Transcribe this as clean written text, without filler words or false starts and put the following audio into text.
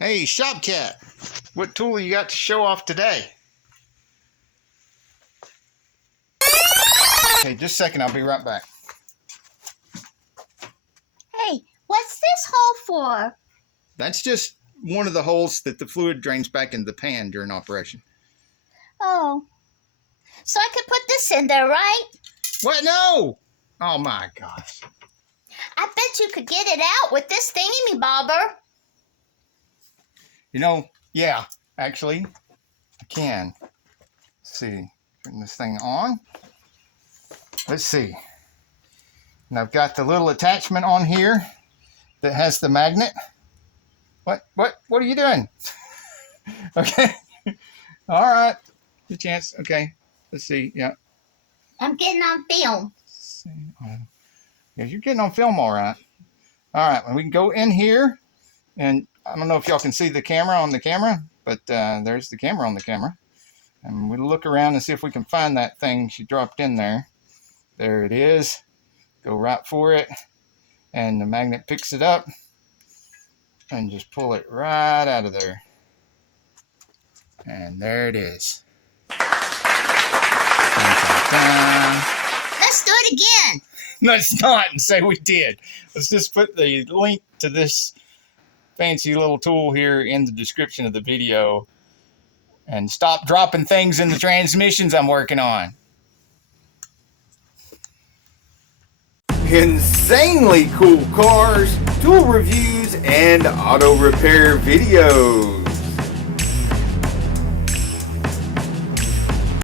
Hey, Shopcat, what tool you got to show off today? Okay, just a second, I'll be right back. Hey, what's this hole for? That's just one of the holes that the fluid drains back into the pan during operation. Oh, so I could put this in there, right? What? No! Oh my gosh. I bet you could get it out with this thingy bobber. You know, yeah, actually, I can. Let's see, turn this thing on. Let's see. And I've got the little attachment on here that has the magnet. What are you doing? Okay. All right. Good chance. Okay. Let's see. Yeah. I'm getting on film. Yeah, you're getting on film all right. All right. Well, we can go in here, and I don't know if y'all can see the camera on the camera, but there's the camera on the camera. And we'll look around and see if we can find that thing she dropped in there. There it is. Go right for it. And the magnet picks it up and just pull it right out of there. And there it is. Dun, dun, dun. Let's do it again. No, it's not, and say we did. Let's just put the link to this fancy little tool here in the description of the video. And stop dropping things in the transmissions I'm working on. Insanely cool cars, tool reviews, and auto repair videos.